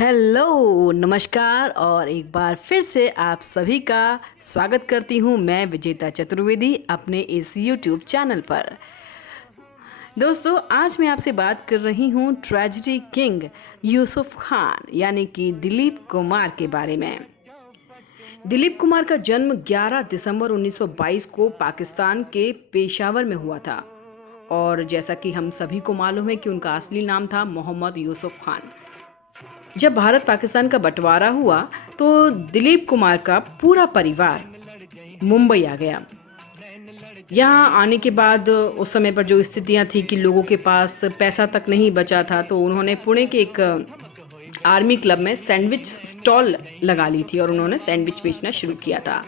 Hello नमस्कार और एक बार फिर से आप सभी का स्वागत करती हूँ मैं विजेता चतुर्वेदी अपने इस यूट्यूब चैनल पर। दोस्तों आज मैं आपसे बात कर रही हूँ ट्रेजेडी किंग यूसुफ खान यानी कि दिलीप कुमार के बारे में। दिलीप कुमार का जन्म 11 दिसंबर 1922 को पाकिस्तान के पेशावर में हुआ था और जैसा कि हम सभी को मालूम है कि उनका असली नाम था मोहम्मद यूसुफ खान। जब भारत पाकिस्तान का बंटवारा हुआ तो दिलीप कुमार का पूरा परिवार मुंबई आ गया। यहाँ आने के बाद उस समय पर जो स्थितियाँ थी कि लोगों के पास पैसा तक नहीं बचा था, तो उन्होंने पुणे के एक आर्मी क्लब में सैंडविच स्टॉल लगा ली थी और उन्होंने सैंडविच बेचना शुरू किया था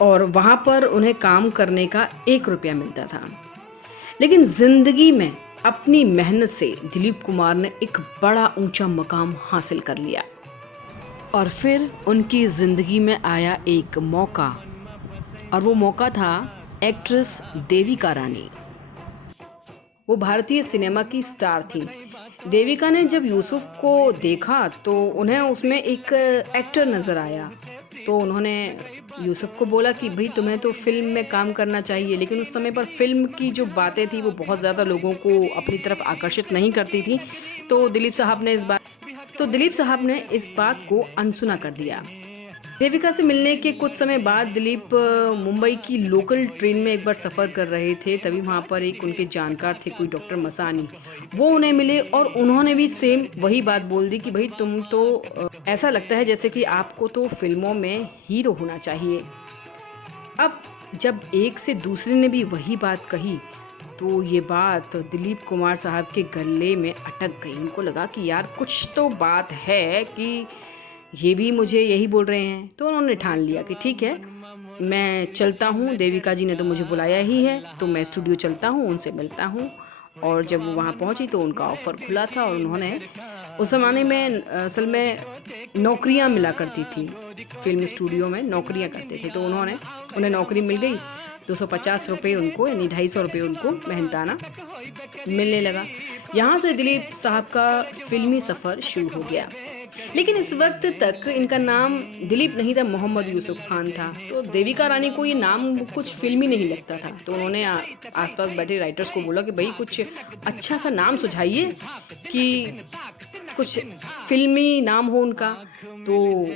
और वहाँ पर उन्हें काम करने का 1 रुपया मिलता था। लेकिन ज़िंदगी में अपनी मेहनत से दिलीप कुमार ने एक बड़ा ऊंचा मकाम हासिल कर लिया और फिर उनकी ज़िंदगी में आया एक मौका और वो मौका था एक्ट्रेस देविका रानी। वो भारतीय सिनेमा की स्टार थी। देविका ने जब यूसुफ को देखा तो उन्हें उसमें एक एक्टर नज़र आया, तो उन्होंने यूसुफ को बोला कि भाई तुम्हें तो फिल्म में काम करना चाहिए। लेकिन उस समय पर फिल्म की जो बातें थी वो बहुत ज़्यादा लोगों को अपनी तरफ आकर्षित नहीं करती थी, तो दिलीप साहब ने इस बात को अनसुना कर दिया। देविका से मिलने के कुछ समय बाद दिलीप मुंबई की लोकल ट्रेन में एक बार सफ़र कर रहे थे, तभी वहाँ पर एक उनके जानकार थे, कोई डॉक्टर मसानी। वो उन्हें मिले और उन्होंने भी सेम वही बात बोल दी कि भाई तुम तो ऐसा लगता है जैसे कि आपको तो फिल्मों में हीरो होना चाहिए। अब जब एक से दूसरे ने भी वही बात कही तो ये बात दिलीप कुमार साहब के गले में अटक गई। उनको लगा कि यार कुछ तो बात है कि ये भी मुझे यही बोल रहे हैं। तो उन्होंने ठान लिया कि ठीक है, मैं चलता हूँ, देविका जी ने तो मुझे बुलाया ही है, तो मैं स्टूडियो चलता हूँ, उनसे मिलता हूँ। और जब वो वहाँ पहुँची तो उनका ऑफ़र खुला था और उन्होंने उस ज़माने में असल में नौकरियाँ मिला करती थी, फिल्म स्टूडियो में नौकरियाँ करते थे, तो उन्हें नौकरी मिल गई। 250 रुपये उनको यानी 250 रुपये उनको मेहनताना मिलने लगा। यहाँ से दिलीप साहब का फिल्मी सफ़र शुरू हो गया। लेकिन इस वक्त तक इनका नाम दिलीप नहीं था, मोहम्मद यूसुफ खान था। तो देविका रानी को ये नाम कुछ फिल्मी नहीं लगता था, तो उन्होंने आसपास बैठे राइटर्स को बोला कि भाई कुछ अच्छा सा नाम सुझाइए कि कुछ फिल्मी नाम हो उनका। तो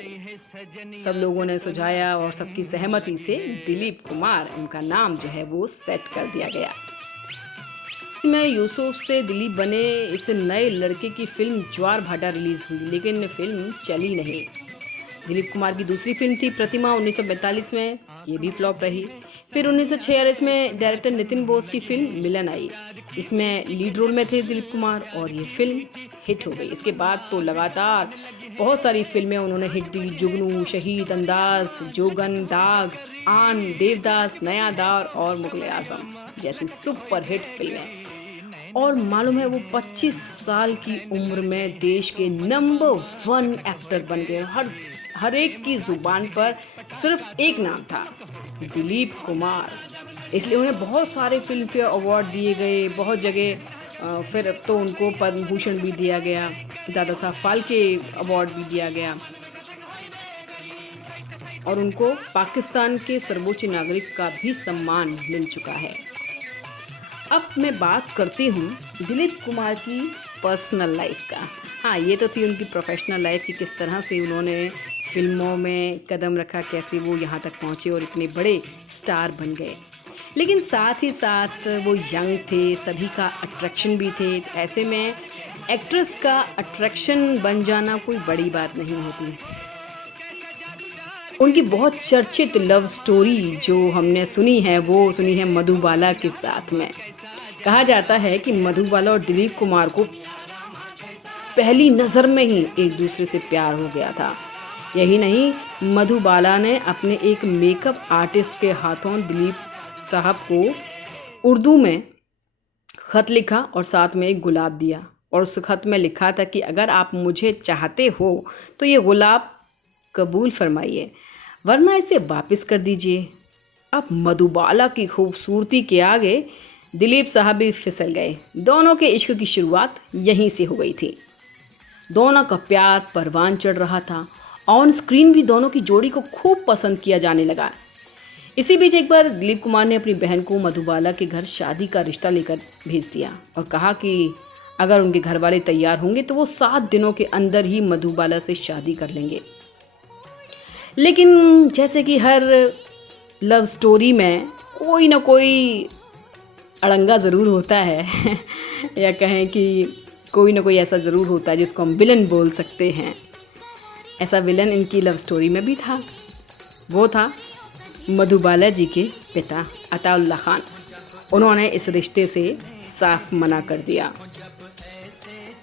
सब लोगों ने सुझाया और सबकी सहमति से दिलीप कुमार उनका नाम जो है वो सेट कर दिया गया। मैं यूसुफ से दिलीप बने इस नए लड़के की फिल्म ज्वार भाटा रिलीज़ हुई, लेकिन फिल्म चली नहीं। दिलीप कुमार की दूसरी फिल्म थी प्रतिमा 1942 में, ये भी फ्लॉप रही। फिर 1946 में डायरेक्टर नितिन बोस की फिल्म मिलन आई, इसमें लीड रोल में थे दिलीप कुमार और ये फिल्म हिट हो गई। इसके बाद तो लगातार बहुत सारी फिल्में उन्होंने हिट दी, जुगनू, शहीद, अंदाज, जोगन, दाग, आन, देवदास, नया दौर और मुगल आजम जैसी सुपर हिट फिल्में। और मालूम है वो 25 साल की उम्र में देश के नंबर 1 एक्टर बन गए। हर एक की ज़ुबान पर सिर्फ एक नाम था, दिलीप कुमार। इसलिए उन्हें बहुत सारे फिल्म फेयर अवार्ड दिए गए, बहुत जगह। फिर अब तो उनको पद्म भूषण भी दिया गया, दादा साहब फाल्के अवार्ड भी दिया गया और उनको पाकिस्तान के सर्वोच्च नागरिक का भी सम्मान मिल चुका है। अब मैं बात करती हूँ दिलीप कुमार की पर्सनल लाइफ का। हाँ, ये तो थी उनकी प्रोफेशनल लाइफ की किस तरह से उन्होंने फिल्मों में कदम रखा, कैसे वो यहाँ तक पहुँचे और इतने बड़े स्टार बन गए। लेकिन साथ ही साथ वो यंग थे, सभी का अट्रैक्शन भी थे। ऐसे में एक्ट्रेस का अट्रैक्शन बन जाना कोई बड़ी बात नहीं होती। उनकी बहुत चर्चित लव स्टोरी जो हमने सुनी है वो सुनी है मधुबाला के साथ में। कहा जाता है कि मधुबाला और दिलीप कुमार को पहली नज़र में ही एक दूसरे से प्यार हो गया था। यही नहीं, मधुबाला ने अपने एक मेकअप आर्टिस्ट के हाथों दिलीप साहब को उर्दू में ख़त लिखा और साथ में एक गुलाब दिया और उस ख़त में लिखा था कि अगर आप मुझे चाहते हो तो ये गुलाब कबूल फरमाइए, वरना इसे वापस कर दीजिए। अब मधुबाला की खूबसूरती के आगे दिलीप साहब भी फिसल गए। दोनों के इश्क की शुरुआत यहीं से हो गई थी। दोनों का प्यार परवान चढ़ रहा था। ऑन स्क्रीन भी दोनों की जोड़ी को खूब पसंद किया जाने लगा। इसी बीच एक बार दिलीप कुमार ने अपनी बहन को मधुबाला के घर शादी का रिश्ता लेकर भेज दिया और कहा कि अगर उनके घर वाले तैयार होंगे तो वो 7 दिनों के अंदर ही मधुबाला से शादी कर लेंगे। लेकिन जैसे कि हर लव स्टोरी में कोई ना कोई अड़ंगा ज़रूर होता है या कहें कि कोई ना कोई ऐसा ज़रूर होता है जिसको हम विलन बोल सकते हैं। ऐसा विलन इनकी लव स्टोरी में भी था। वो था मधुबाला जी के पिता अताउल्ला खान। उन्होंने इस रिश्ते से साफ मना कर दिया।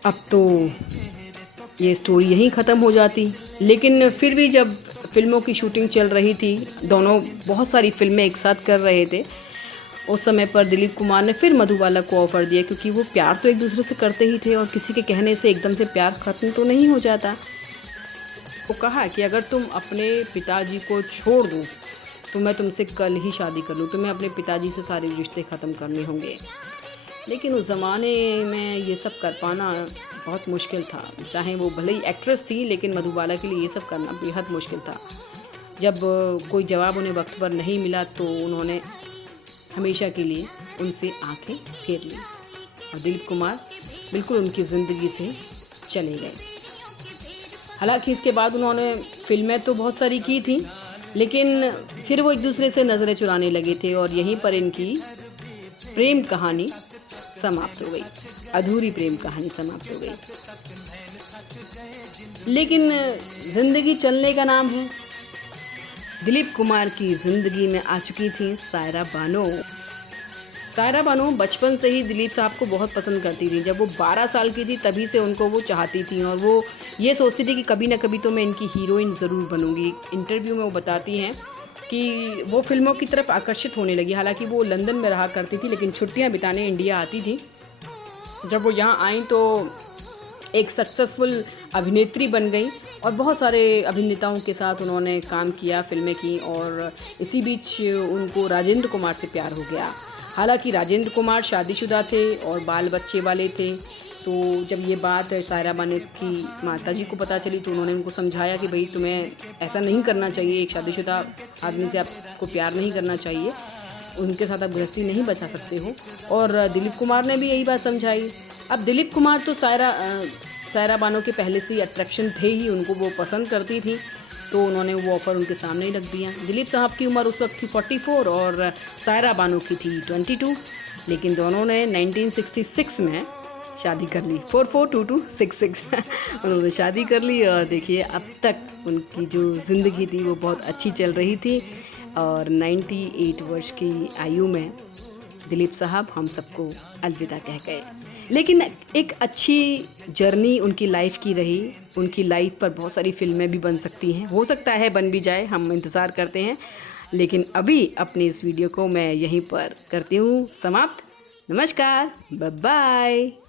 अब तो ये स्टोरी यहीं ख़त्म हो जाती, लेकिन फिर भी जब फिल्मों की शूटिंग चल रही थी, दोनों बहुत सारी फिल्में एक साथ कर रहे थे, उस समय पर दिलीप कुमार ने फिर मधुबाला को ऑफ़र दिया, क्योंकि वो प्यार तो एक दूसरे से करते ही थे और किसी के कहने से एकदम से प्यार ख़त्म तो नहीं हो जाता। वो कहा कि अगर तुम अपने पिताजी को छोड़ दो तो मैं तुमसे कल ही शादी कर लूँ, तुम्हें अपने पिताजी से सारे रिश्ते ख़त्म करने होंगे। लेकिन उस ज़माने में ये सब कर पाना बहुत मुश्किल था। चाहे वो भले ही एक्ट्रेस थी, लेकिन मधुबाला के लिए ये सब करना बेहद मुश्किल था। जब कोई जवाब उन्हें वक्त पर नहीं मिला तो उन्होंने हमेशा के लिए उनसे आंखें फेर ली और दिलीप कुमार बिल्कुल उनकी ज़िंदगी से चले गए। हालांकि इसके बाद उन्होंने फिल्में तो बहुत सारी की थी, लेकिन फिर वो एक दूसरे से नज़रें चुराने लगे थे और यहीं पर इनकी प्रेम कहानी समाप्त हो गई, अधूरी प्रेम कहानी समाप्त हो गई। लेकिन ज़िंदगी चलने का नाम है। दिलीप कुमार की ज़िंदगी में आ चुकी थी सायरा बानो। सायरा बानो बचपन से ही दिलीप साहब को बहुत पसंद करती थी। जब वो 12 साल की थी तभी से उनको वो चाहती थी और वो ये सोचती थी कि कभी ना कभी तो मैं इनकी हीरोइन ज़रूर बनूंगी। इंटरव्यू में वो बताती हैं कि वो फिल्मों की तरफ आकर्षित होने लगी। हालांकि वो लंदन में रहा करती थी, लेकिन छुट्टियां बिताने इंडिया आती थी। जब वो यहाँ आई तो एक सक्सेसफुल अभिनेत्री बन गई और बहुत सारे अभिनेताओं के साथ उन्होंने काम किया, फिल्में की और इसी बीच उनको राजेंद्र कुमार से प्यार हो गया। हालांकि राजेंद्र कुमार शादीशुदा थे और बाल बच्चे वाले थे। तो जब ये बात सायरा बानो की माताजी को पता चली तो उन्होंने उनको समझाया कि भाई तुम्हें ऐसा नहीं करना चाहिए, एक शादीशुदा आदमी से आपको प्यार नहीं करना चाहिए, उनके साथ आप गृहस्थी नहीं बचा सकते हो। और दिलीप कुमार ने भी यही बात समझाई। अब दिलीप कुमार तो सायरा बानो के पहले से ही अट्रैक्शन थे ही, उनको वो पसंद करती थी, तो उन्होंने वो ऑफ़र उनके सामने ही रख दिया। दिलीप साहब की उम्र उस वक्त थी 44 और सायरा बानो की थी 22, लेकिन दोनों ने 1966 में शादी कर ली। 442266 उन्होंने शादी कर ली और देखिए अब तक उनकी जो ज़िंदगी थी वो बहुत अच्छी चल रही थी और 98 वर्ष की आयु में दिलीप साहब हम सबको अलविदा कह गए। लेकिन एक अच्छी जर्नी उनकी लाइफ की रही। उनकी लाइफ पर बहुत सारी फिल्में भी बन सकती हैं, हो सकता है बन भी जाए, हम इंतज़ार करते हैं। लेकिन अभी अपने इस वीडियो को मैं यहीं पर करती हूँ समाप्त। नमस्कार, बाय बाय।